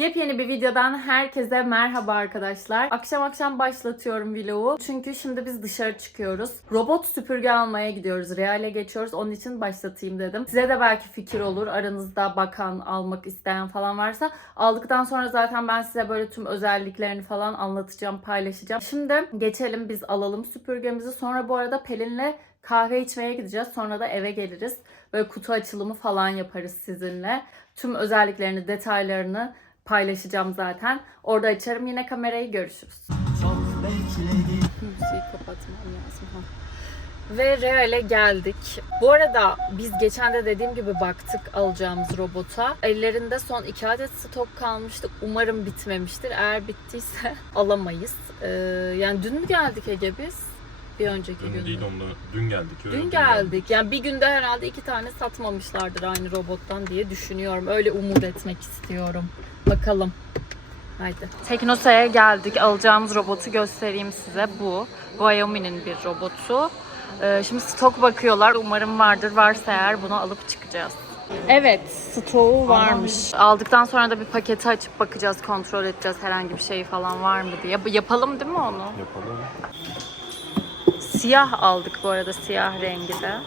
Yepyeni bir videodan herkese merhaba arkadaşlar. Akşam akşam başlatıyorum vlogu. Çünkü şimdi biz dışarı çıkıyoruz. Robot süpürge almaya gidiyoruz. Real'e geçiyoruz. Onun için başlatayım dedim. Size de belki fikir olur. Aranızda bakan, almak isteyen falan varsa. Aldıktan sonra zaten ben size böyle tüm özelliklerini falan anlatacağım, paylaşacağım. Şimdi geçelim biz alalım süpürgemizi. Sonra bu arada Pelin'le kahve içmeye gideceğiz. Sonra da eve geliriz. Böyle kutu açılımı falan yaparız sizinle. Tüm özelliklerini, detaylarını paylaşacağım zaten. Orada açarım yine kamerayı görüşürüz. Müziği kapatmam lazım. Ha. Ve Real'e geldik. Bu arada biz geçen de dediğim gibi baktık alacağımız robota. Ellerinde son iki adet stok kalmıştı. Umarım bitmemiştir. Eğer bittiyse alamayız. Ee, yani dün mü geldik Ege biz? Bir önceki Dün gün. değil onunla dün geldik. öyle Dün geldik. Yani bir günde herhalde iki tane satmamışlardır aynı robottan diye düşünüyorum. Öyle umut etmek istiyorum. Bakalım. Haydi. Teknosa'ya geldik. Alacağımız robotu göstereyim size. Bu. Xiaomi'nin bir robotu. Ee, şimdi stok bakıyorlar. Umarım vardır. Varsa eğer bunu alıp çıkacağız. Evet, stoğu varmış. Aldıktan sonra da bir paketi açıp bakacağız, kontrol edeceğiz herhangi bir şey falan var mı diye. Yapalım değil mi onu? Yapalım. Siyah aldık bu arada siyah rengi de.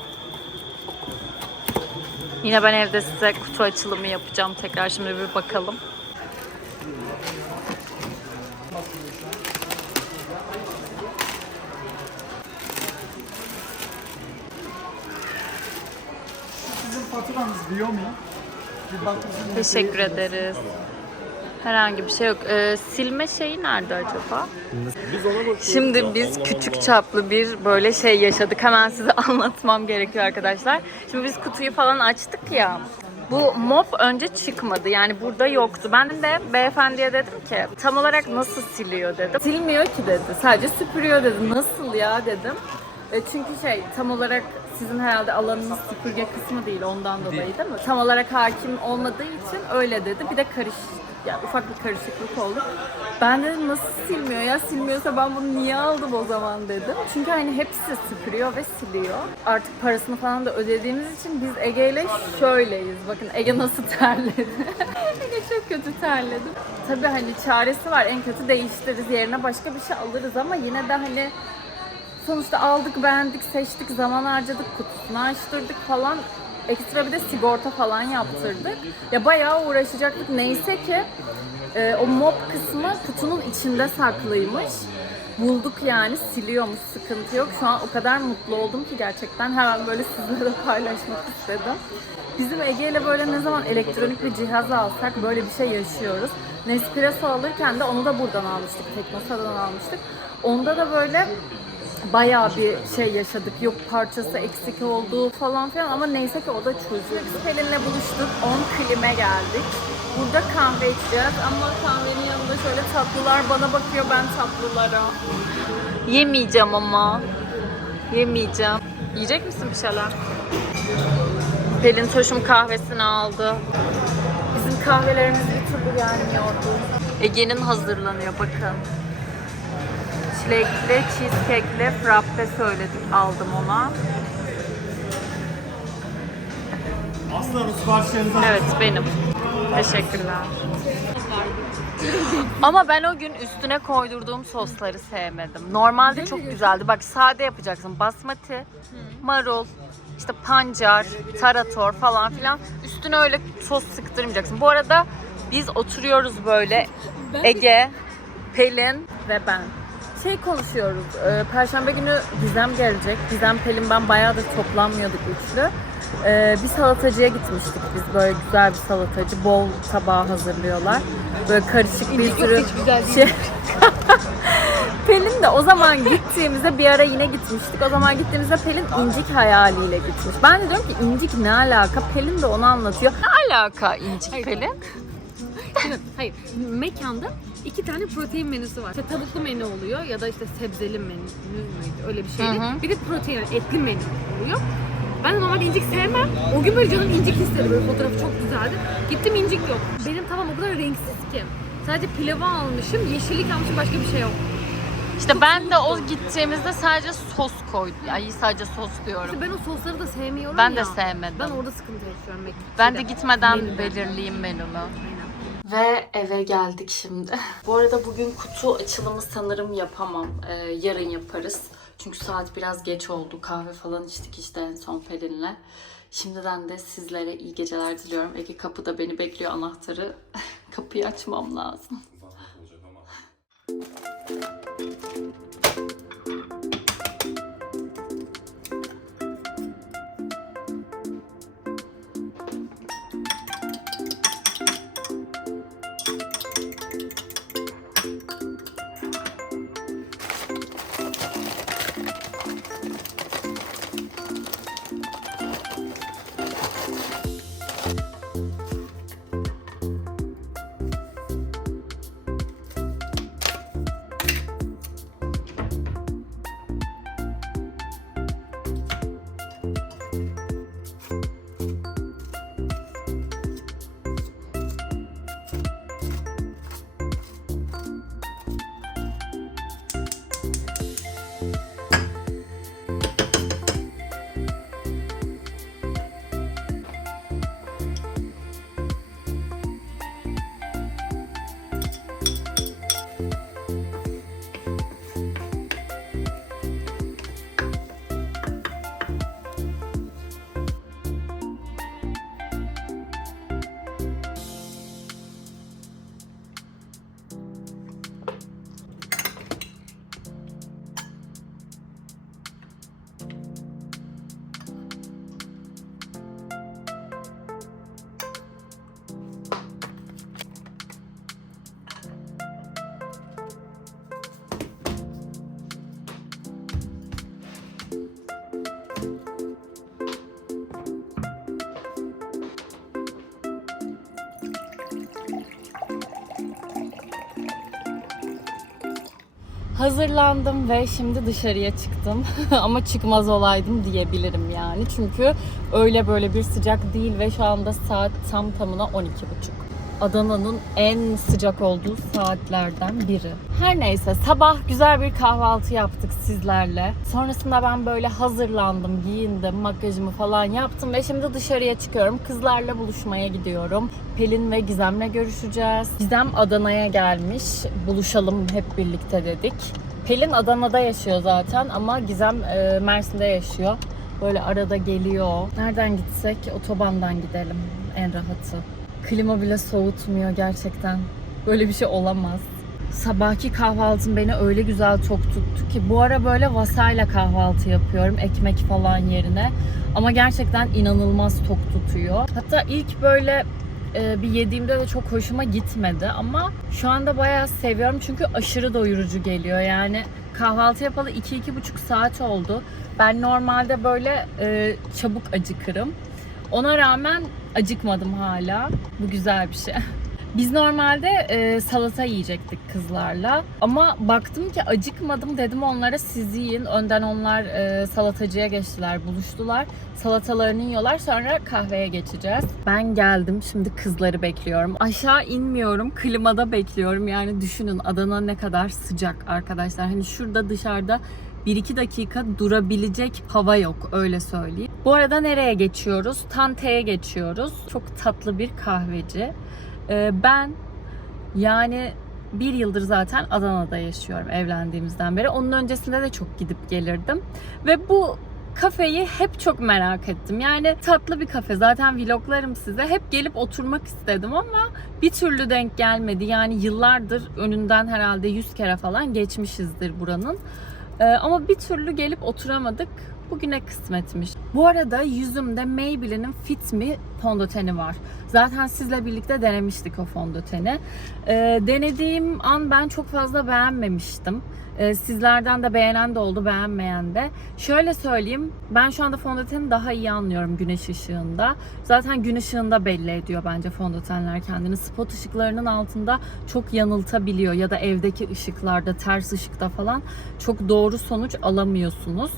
Yine ben evde size kutu açılımı yapacağım tekrar şimdi bir bakalım. Sizin faturanız diyor mu? Bir Teşekkür ederiz. Herhangi bir şey yok. Ee, silme şeyi nerede acaba? Biz ona bakıyoruz. Şimdi ya. biz Allah küçük Allah. çaplı bir böyle şey yaşadık. Hemen size anlatmam gerekiyor arkadaşlar. Şimdi biz kutuyu falan açtık ya. Bu mop önce çıkmadı. Yani burada yoktu. Ben de beyefendiye dedim ki tam olarak nasıl siliyor dedim. Silmiyor ki dedi. Sadece süpürüyor dedi. Nasıl ya dedim. E, çünkü şey tam olarak sizin herhalde alanınız süpürge kısmı değil ondan dolayı değil mi? Tam olarak hakim olmadığı için öyle dedi. Bir de karış yani ufak bir karışıklık oldu. Ben dedim nasıl silmiyor ya silmiyorsa ben bunu niye aldım o zaman dedim. Çünkü hani hepsi süpürüyor ve siliyor. Artık parasını falan da ödediğimiz için biz Ege ile şöyleyiz. Bakın Ege nasıl terledi. Ege çok kötü terledi. Tabii hani çaresi var en kötü değiştiririz yerine başka bir şey alırız ama yine de hani sonuçta aldık, beğendik, seçtik, zaman harcadık, kutusunu açtırdık falan. Ekstra bir de sigorta falan yaptırdık. Ya bayağı uğraşacaktık. Neyse ki e, o mop kısmı kutunun içinde saklıymış. Bulduk yani siliyormuş sıkıntı yok. Şu an o kadar mutlu oldum ki gerçekten hemen böyle sizinle paylaşmak istedim. Bizim Ege ile böyle ne zaman elektronik bir cihaz alsak böyle bir şey yaşıyoruz. Nespresso alırken de onu da buradan almıştık. Teknosa'dan almıştık. Onda da böyle bayağı bir şey yaşadık. Yok parçası eksik olduğu falan filan ama neyse ki o da çözüldü. Pelin'le buluştuk. 10 klime geldik. Burada kahve içeceğiz ama kahvenin yanında şöyle tatlılar bana bakıyor ben tatlılara. Yemeyeceğim ama. Yemeyeceğim. Yiyecek misin bir şeyler? Pelin Toş'um kahvesini aldı. Bizim kahvelerimiz bir türlü gelmiyordu. Ege'nin hazırlanıyor bakın. Çilekli, cheesecake'li frappe söyledim, aldım ona. Aslanım siparişlerinizi Evet benim. Teşekkürler. Ama ben o gün üstüne koydurduğum sosları sevmedim. Normalde çok güzeldi. Bak sade yapacaksın. Basmati, marul, işte pancar, tarator falan filan. Üstüne öyle sos sıktırmayacaksın. Bu arada biz oturuyoruz böyle. Ege, Pelin ve ben. Şey konuşuyoruz. e, Perşembe günü Gizem gelecek. Gizem, Pelin, ben bayağıdır toplanmıyorduk üçlü. E, bir salatacıya gitmiştik biz. Böyle güzel bir salatacı. Bol tabağı hazırlıyorlar. Böyle karışık bir sürü şey. Pelin de o zaman gittiğimizde bir ara yine gitmiştik. O zaman gittiğimizde Pelin incik hayaliyle gitmiş. Ben de diyorum ki incik ne alaka? Pelin de onu anlatıyor. Ne alaka incik Pelin? Hayır, mekanda iki tane protein menüsü var. İşte tavuklu menü oluyor ya da işte sebzeli menü müydü öyle bir şeydi. Hı hı. Bir de protein yani etli menü oluyor. Ben de normalde incik sevmem. O gün böyle canım incik istedi böyle fotoğrafı çok güzeldi. Gittim incik yok. Benim tavam o kadar renksiz ki. Sadece pilavı almışım, yeşillik almışım başka bir şey yok. İşte ben de o gittiğimizde sadece sos koydum. Ay sadece sos diyorum. İşte ben o sosları da sevmiyorum Ben de ya. sevmedim. Ben orada sıkıntı yaşıyorum. Ben de gitmeden menüde. belirleyeyim menümü. Ve eve geldik şimdi. Bu arada bugün kutu açılımı sanırım yapamam. Ee, yarın yaparız. Çünkü saat biraz geç oldu. Kahve falan içtik işte en son Pelin'le. Şimdiden de sizlere iyi geceler diliyorum. Ege kapıda beni bekliyor anahtarı. Kapıyı açmam lazım. Hazırlandım ve şimdi dışarıya çıktım. Ama çıkmaz olaydım diyebilirim yani. Çünkü öyle böyle bir sıcak değil ve şu anda saat tam tamına 12.30. Adana'nın en sıcak olduğu saatlerden biri. Her neyse sabah güzel bir kahvaltı yaptık sizlerle. Sonrasında ben böyle hazırlandım, giyindim, makyajımı falan yaptım ve şimdi dışarıya çıkıyorum. Kızlarla buluşmaya gidiyorum. Pelin ve Gizem'le görüşeceğiz. Gizem Adana'ya gelmiş. Buluşalım hep birlikte dedik. Pelin Adana'da yaşıyor zaten ama Gizem e, Mersin'de yaşıyor. Böyle arada geliyor. Nereden gitsek otobandan gidelim en rahatı. Klima bile soğutmuyor gerçekten. Böyle bir şey olamaz. Sabahki kahvaltım beni öyle güzel tok tuttu ki bu ara böyle vasayla kahvaltı yapıyorum ekmek falan yerine. Ama gerçekten inanılmaz tok tutuyor. Hatta ilk böyle e, bir yediğimde de çok hoşuma gitmedi ama şu anda bayağı seviyorum çünkü aşırı doyurucu geliyor. Yani kahvaltı yapalı 2-2,5 saat oldu. Ben normalde böyle e, çabuk acıkırım. Ona rağmen acıkmadım hala. Bu güzel bir şey. Biz normalde e, salata yiyecektik kızlarla. Ama baktım ki acıkmadım dedim onlara siz yiyin. Önden onlar e, salatacıya geçtiler, buluştular. Salatalarını yiyorlar sonra kahveye geçeceğiz. Ben geldim şimdi kızları bekliyorum. Aşağı inmiyorum klimada bekliyorum. Yani düşünün Adana ne kadar sıcak arkadaşlar. Hani şurada dışarıda 1-2 dakika durabilecek hava yok öyle söyleyeyim. Bu arada nereye geçiyoruz? Tante'ye geçiyoruz. Çok tatlı bir kahveci. Ee, ben yani bir yıldır zaten Adana'da yaşıyorum evlendiğimizden beri. Onun öncesinde de çok gidip gelirdim. Ve bu kafeyi hep çok merak ettim. Yani tatlı bir kafe. Zaten vloglarım size. Hep gelip oturmak istedim ama bir türlü denk gelmedi. Yani yıllardır önünden herhalde 100 kere falan geçmişizdir buranın. Ee, ama bir türlü gelip oturamadık. Bugüne kısmetmiş. Bu arada yüzümde Maybelline'in Fit Me fondöteni var. Zaten sizle birlikte denemiştik o fondöteni. Ee, denediğim an ben çok fazla beğenmemiştim. Ee, sizlerden de beğenen de oldu, beğenmeyen de. Şöyle söyleyeyim, ben şu anda fondöteni daha iyi anlıyorum güneş ışığında. Zaten gün ışığında belli ediyor bence fondötenler kendini. Spot ışıklarının altında çok yanıltabiliyor ya da evdeki ışıklarda, ters ışıkta falan çok doğru sonuç alamıyorsunuz.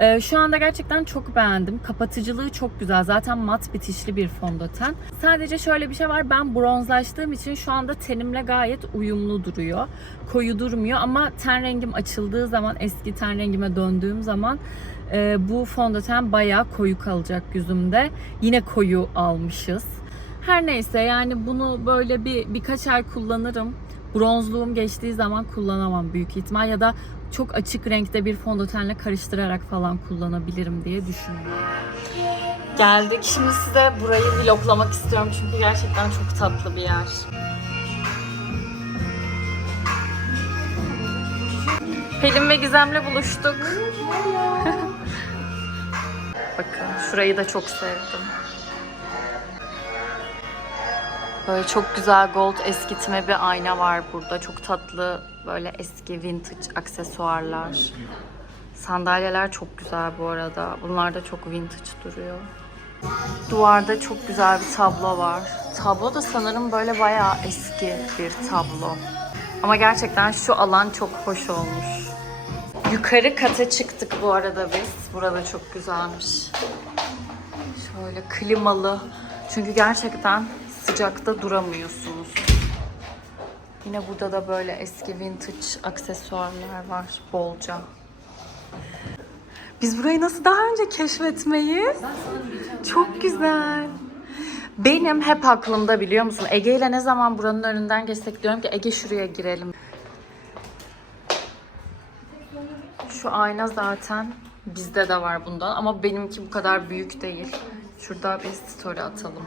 Ee, şu anda gerçekten çok beğendim. Kapatıcılığı çok güzel. Zaten mat bitişli bir fondöten. Sadece şöyle bir şey var. Ben bronzlaştığım için şu anda tenimle gayet uyumlu duruyor. Koyu durmuyor ama ten rengim açıldığı zaman, eski ten rengime döndüğüm zaman e, bu fondöten bayağı koyu kalacak yüzümde. Yine koyu almışız. Her neyse yani bunu böyle bir birkaç ay kullanırım. Bronzluğum geçtiği zaman kullanamam büyük ihtimal ya da çok açık renkte bir fondötenle karıştırarak falan kullanabilirim diye düşünüyorum. Geldik. Şimdi size burayı vloglamak istiyorum çünkü gerçekten çok tatlı bir yer. Pelin ve Gizem'le buluştuk. Bakın şurayı da çok sevdim. Böyle çok güzel gold eskitme bir ayna var burada. Çok tatlı böyle eski vintage aksesuarlar. Sandalyeler çok güzel bu arada. Bunlar da çok vintage duruyor. Duvarda çok güzel bir tablo var. Tablo da sanırım böyle bayağı eski bir tablo. Ama gerçekten şu alan çok hoş olmuş. Yukarı kata çıktık bu arada biz. Burada çok güzelmiş. Şöyle klimalı. Çünkü gerçekten sıcakta duramıyorsunuz. Yine burada da böyle eski vintage aksesuarlar var bolca. Biz burayı nasıl daha önce keşfetmeyiz? Çok güzel. Benim hep aklımda biliyor musun? Ege ile ne zaman buranın önünden geçsek diyorum ki Ege şuraya girelim. Şu ayna zaten bizde de var bundan ama benimki bu kadar büyük değil. Şurada bir story atalım.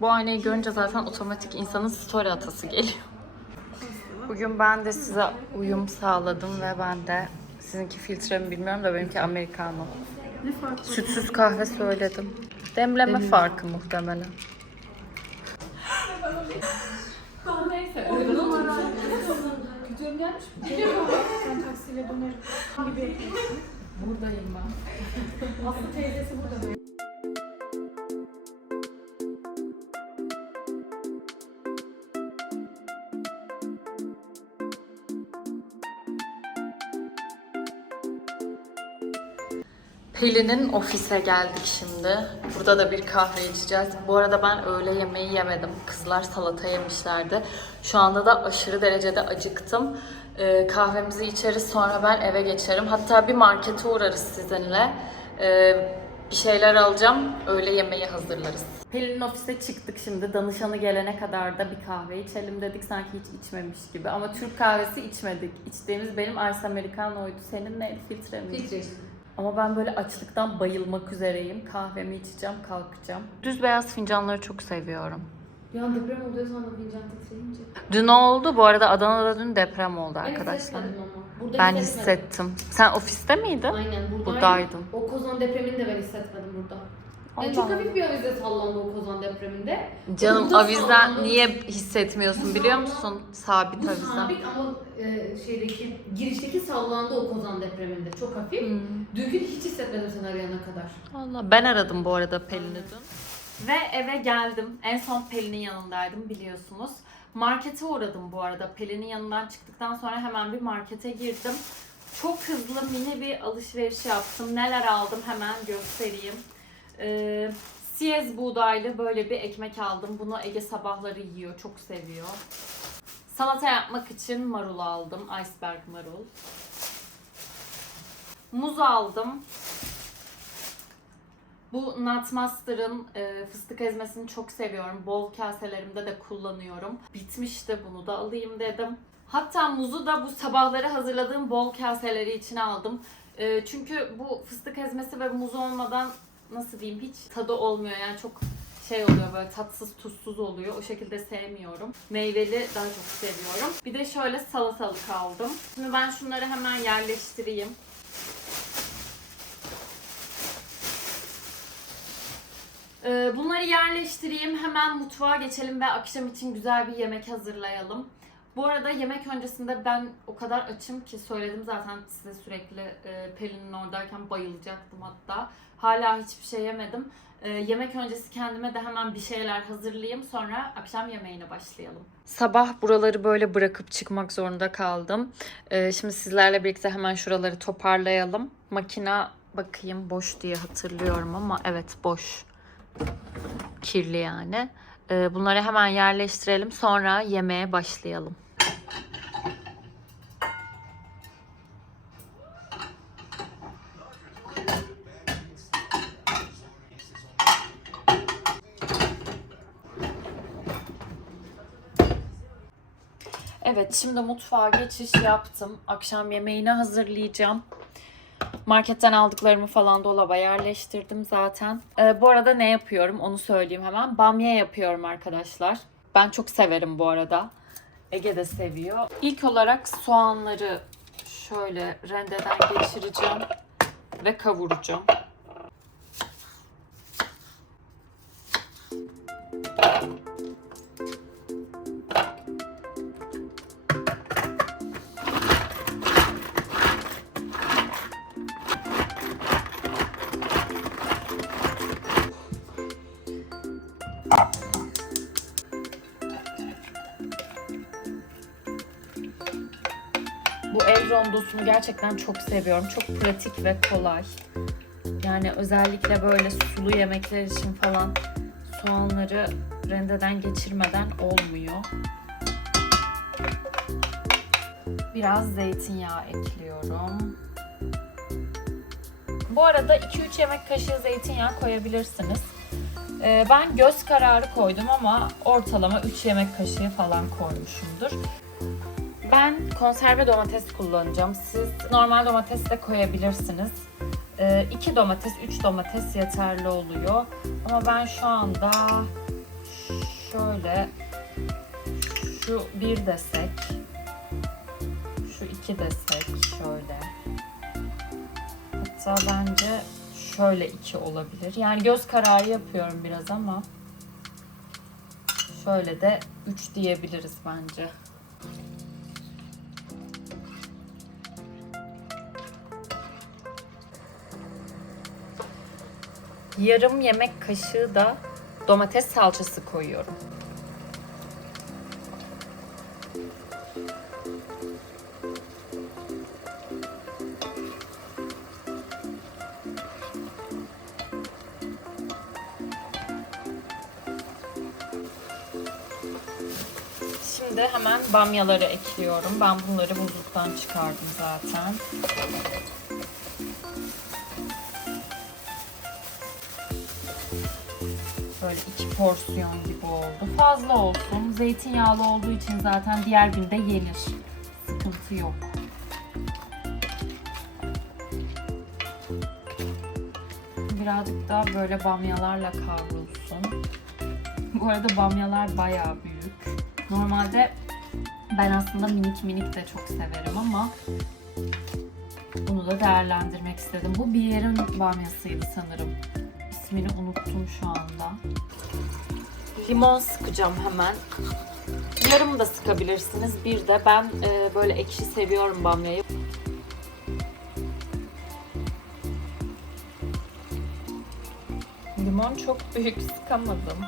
Bu aynayı görünce zaten otomatik insanın story atası geliyor. Bugün ben de size uyum sağladım ve ben de sizinki filtre mi bilmiyorum da benimki americano. Ne farkı Sütsüz kahve söyledim. Demleme farkı muhtemelen. Neyse. Gücüm gelmiş mi? Ben taksiyle dönerim. Gibi. Buradayım ben. Aslı teyzesi burada. Pelin'in ofise geldik şimdi. Burada da bir kahve içeceğiz. Bu arada ben öğle yemeği yemedim. Kızlar salata yemişlerdi. Şu anda da aşırı derecede acıktım. Ee, kahvemizi içeriz sonra ben eve geçerim. Hatta bir markete uğrarız sizinle. Ee, bir şeyler alacağım. Öğle yemeği hazırlarız. Pelin'in ofise çıktık şimdi. Danışanı gelene kadar da bir kahve içelim dedik. Sanki hiç içmemiş gibi. Ama Türk kahvesi içmedik. İçtiğimiz benim Ice Americano'ydu. Senin ne? Filtre mi? Ama ben böyle açlıktan bayılmak üzereyim. Kahvemi içeceğim, kalkacağım. Düz beyaz fincanları çok seviyorum. Bir an deprem oluyor sandım fincan titreyince. Dün oldu. Bu arada Adana'da dün deprem oldu Ben arkadaşlar. hissetmedim ama. Burada Ben hissetmedim. hissettim. Sen ofiste miydin? Aynen buradaydım. Buradaydın. O Kozan depremini de ben hissetmedim burada. Yani çok hafif bir avize sallandı o Kozan depreminde. Canım Burada sallandı. niye hissetmiyorsun biliyor musun? Sabit Bu avizen. sabit ama e, şeydeki girişteki sallandı o Kozan depreminde. Çok hafif. Hmm. Dünkü hiç hissetmedim sen arayana kadar. Allah ben aradım bu arada Pelin'i dün. Ve eve geldim. En son Pelin'in yanındaydım biliyorsunuz. Markete uğradım bu arada. Pelin'in yanından çıktıktan sonra hemen bir markete girdim. Çok hızlı mini bir alışveriş yaptım. Neler aldım hemen göstereyim. Ee, Siyez buğdaylı böyle bir ekmek aldım. Bunu Ege sabahları yiyor. Çok seviyor. Salata yapmak için marul aldım. Iceberg marul. Muz aldım. Bu Nutmaster'ın e, fıstık ezmesini çok seviyorum. Bol kaselerimde de kullanıyorum. Bitmişti bunu da alayım dedim. Hatta muzu da bu sabahları hazırladığım bol kaseleri içine aldım. E, çünkü bu fıstık ezmesi ve muz olmadan nasıl diyeyim hiç tadı olmuyor. Yani çok şey oluyor böyle tatsız tuzsuz oluyor. O şekilde sevmiyorum. Meyveli daha çok seviyorum. Bir de şöyle salatalık aldım. Şimdi ben şunları hemen yerleştireyim. Ee, Bunları yerleştireyim. Hemen mutfağa geçelim ve akşam için güzel bir yemek hazırlayalım. Bu arada yemek öncesinde ben o kadar açım ki söyledim zaten size sürekli e, Pelin'in oradayken bayılacaktım hatta. Hala hiçbir şey yemedim. E, yemek öncesi kendime de hemen bir şeyler hazırlayayım sonra akşam yemeğine başlayalım. Sabah buraları böyle bırakıp çıkmak zorunda kaldım. E, şimdi sizlerle birlikte hemen şuraları toparlayalım. Makina bakayım boş diye hatırlıyorum ama evet boş kirli yani. Ee, bunları hemen yerleştirelim. Sonra yemeğe başlayalım. Şimdi mutfağa geçiş yaptım. Akşam yemeğini hazırlayacağım. Marketten aldıklarımı falan dolaba yerleştirdim zaten. Ee, bu arada ne yapıyorum onu söyleyeyim hemen. Bamya yapıyorum arkadaşlar. Ben çok severim bu arada. Ege de seviyor. İlk olarak soğanları şöyle rendeden geçireceğim ve kavuracağım. Rondosunu gerçekten çok seviyorum. Çok pratik ve kolay. Yani özellikle böyle sulu yemekler için falan soğanları rendeden geçirmeden olmuyor. Biraz zeytinyağı ekliyorum. Bu arada 2-3 yemek kaşığı zeytinyağı koyabilirsiniz. Ee, ben göz kararı koydum ama ortalama 3 yemek kaşığı falan koymuşumdur. Ben konserve domates kullanacağım. Siz normal domates de koyabilirsiniz. 2 domates, 3 domates yeterli oluyor. Ama ben şu anda şöyle şu bir desek, şu iki desek şöyle. Hatta bence şöyle iki olabilir. Yani göz kararı yapıyorum biraz ama şöyle de 3 diyebiliriz bence. Yarım yemek kaşığı da domates salçası koyuyorum. Şimdi hemen bamyaları ekliyorum. Ben bunları buzluktan çıkardım zaten. Böyle iki porsiyon gibi oldu. Fazla olsun. Zeytinyağlı olduğu için zaten diğer günde yenir. Sıkıntı yok. Birazcık daha böyle bamyalarla kavrulsun. Bu arada bamyalar bayağı büyük. Normalde ben aslında minik minik de çok severim ama bunu da değerlendirmek istedim. Bu bir yerin bamyasıydı sanırım. İsmini unuttum şu anda. Limon sıkacağım hemen. Yarım da sıkabilirsiniz. Bir de ben e, böyle ekşi seviyorum bamyayı. Limon çok büyük sıkamadım.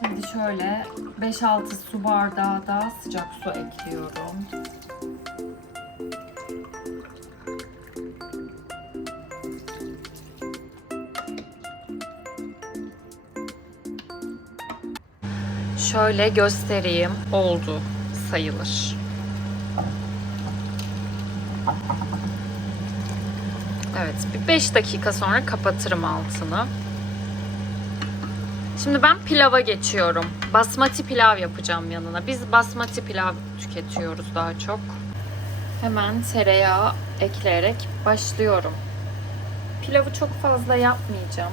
Şimdi şöyle 5-6 su bardağı da sıcak su ekliyorum. Şöyle göstereyim. Oldu sayılır. Evet, bir 5 dakika sonra kapatırım altını. Şimdi ben pilava geçiyorum. Basmati pilav yapacağım yanına. Biz basmati pilav tüketiyoruz daha çok. Hemen tereyağı ekleyerek başlıyorum. Pilavı çok fazla yapmayacağım.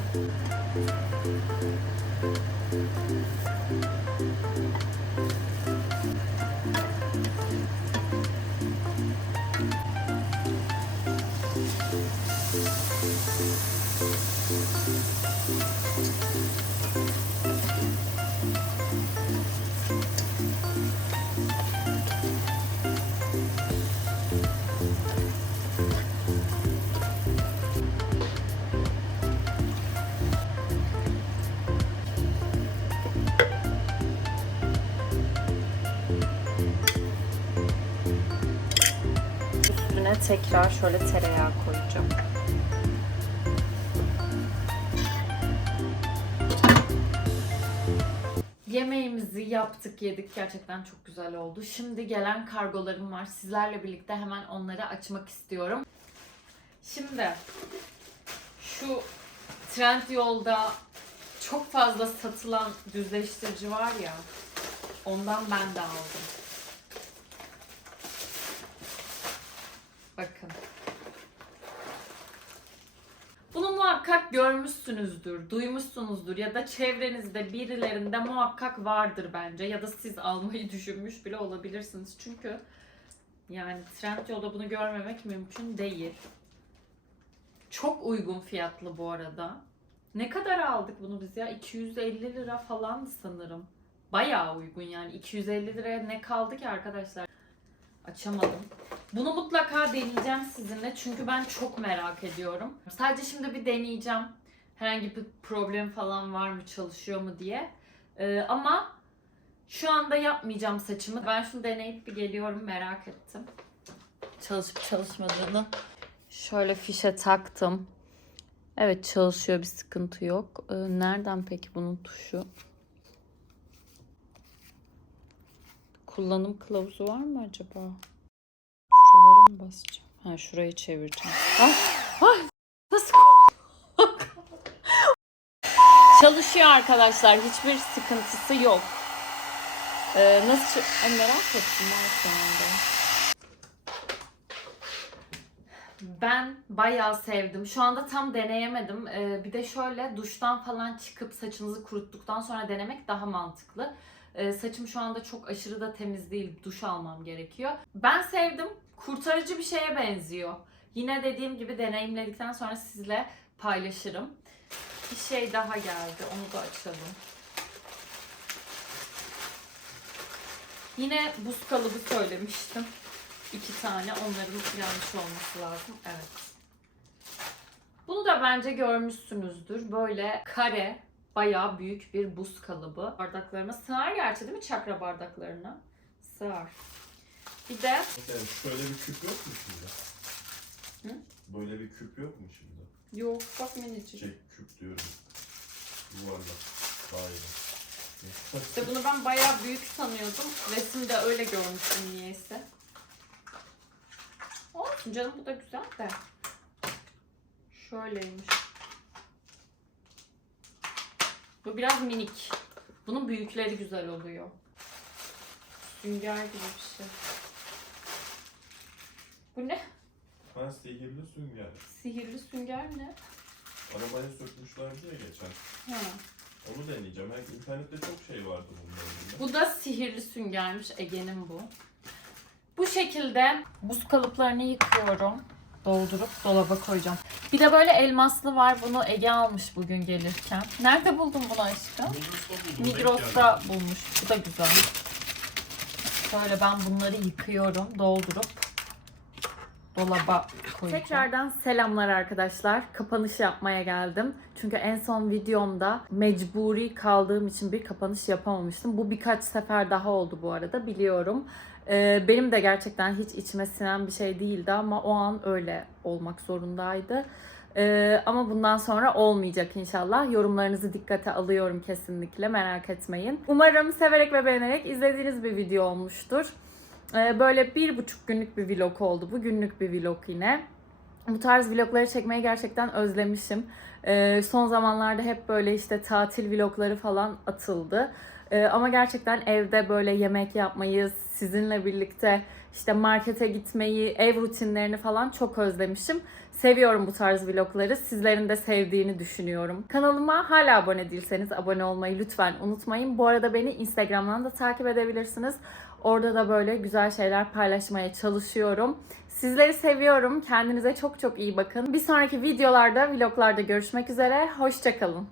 Şöyle tereyağı koyacağım. Yemeğimizi yaptık, yedik. Gerçekten çok güzel oldu. Şimdi gelen kargolarım var. Sizlerle birlikte hemen onları açmak istiyorum. Şimdi şu Trendyol'da çok fazla satılan düzleştirici var ya. Ondan ben de aldım. Bakın. Bunu muhakkak görmüşsünüzdür, duymuşsunuzdur ya da çevrenizde birilerinde muhakkak vardır bence ya da siz almayı düşünmüş bile olabilirsiniz. Çünkü yani Trendyol'da bunu görmemek mümkün değil. Çok uygun fiyatlı bu arada. Ne kadar aldık bunu biz ya? 250 lira falan sanırım. Bayağı uygun yani. 250 liraya ne kaldı ki arkadaşlar? Açamadım. Bunu mutlaka deneyeceğim sizinle çünkü ben çok merak ediyorum. Sadece şimdi bir deneyeceğim. Herhangi bir problem falan var mı, çalışıyor mu diye. Ee, ama şu anda yapmayacağım saçımı. Ben şunu deneyip bir geliyorum merak ettim. Çalışıp çalışmadığını. Şöyle fişe taktım. Evet çalışıyor bir sıkıntı yok. Ee, nereden peki bunun tuşu? Kullanım kılavuzu var mı acaba? Şuralara mı basacağım? Ha şurayı çevireceğim. Ay, ay, nasıl Çalışıyor arkadaşlar. Hiçbir sıkıntısı yok. Ee, nasıl... Ay, merak ettim ben şu anda. Ben bayağı sevdim. Şu anda tam deneyemedim. Ee, bir de şöyle duştan falan çıkıp saçınızı kuruttuktan sonra denemek daha mantıklı. Ee, saçım şu anda çok aşırı da temiz değil. Duş almam gerekiyor. Ben sevdim. Kurtarıcı bir şeye benziyor. Yine dediğim gibi deneyimledikten sonra sizle paylaşırım. Bir şey daha geldi. Onu da açalım. Yine buz kalıbı söylemiştim. İki tane. Onların yanlış olması lazım. Evet. Bunu da bence görmüşsünüzdür. Böyle kare, bayağı büyük bir buz kalıbı. Bardaklarıma sığar gerçi değil mi çakra bardaklarına? Sığar. Bir de Mesela şöyle bir küp yok mu şimdi? Hı? Böyle bir küp yok mu şimdi? yok bak minicik. Şey küp diyorum. Yuvarlak. Daire. İşte bunu ben bayağı büyük sanıyordum. Resimde öyle görmüştüm niyeyse. Olsun canım bu da güzel de. Şöyleymiş. Bu biraz minik. Bunun büyükleri güzel oluyor. Sünger gibi bir şey. Bu ne? Ha sihirli sünger. Sihirli sünger ne? Arabaya sökmüşler diye geçen. Ha. Onu deneyeceğim. Her internette çok şey vardı ilgili. Bu da sihirli süngermiş. Ege'nin bu. Bu şekilde buz kalıplarını yıkıyorum. Doldurup dolaba koyacağım. Bir de böyle elmaslı var. Bunu Ege almış bugün gelirken. Nerede buldun bunu aşkım? Migros'ta bulmuş. Bu da güzel. Şöyle ben bunları yıkıyorum. Doldurup dolaba koyacağım. Tekrardan selamlar arkadaşlar. Kapanış yapmaya geldim. Çünkü en son videomda mecburi kaldığım için bir kapanış yapamamıştım. Bu birkaç sefer daha oldu bu arada biliyorum. Ee, benim de gerçekten hiç içime sinen bir şey değildi ama o an öyle olmak zorundaydı. Ee, ama bundan sonra olmayacak inşallah. Yorumlarınızı dikkate alıyorum kesinlikle merak etmeyin. Umarım severek ve beğenerek izlediğiniz bir video olmuştur. Ee, böyle bir buçuk günlük bir vlog oldu. Bu günlük bir vlog yine. Bu tarz vlogları çekmeyi gerçekten özlemişim. Ee, son zamanlarda hep böyle işte tatil vlogları falan atıldı. Ee, ama gerçekten evde böyle yemek yapmayı, sizinle birlikte işte markete gitmeyi, ev rutinlerini falan çok özlemişim. Seviyorum bu tarz vlogları. Sizlerin de sevdiğini düşünüyorum. Kanalıma hala abone değilseniz abone olmayı lütfen unutmayın. Bu arada beni Instagram'dan da takip edebilirsiniz. Orada da böyle güzel şeyler paylaşmaya çalışıyorum. Sizleri seviyorum. Kendinize çok çok iyi bakın. Bir sonraki videolarda, vloglarda görüşmek üzere. Hoşçakalın.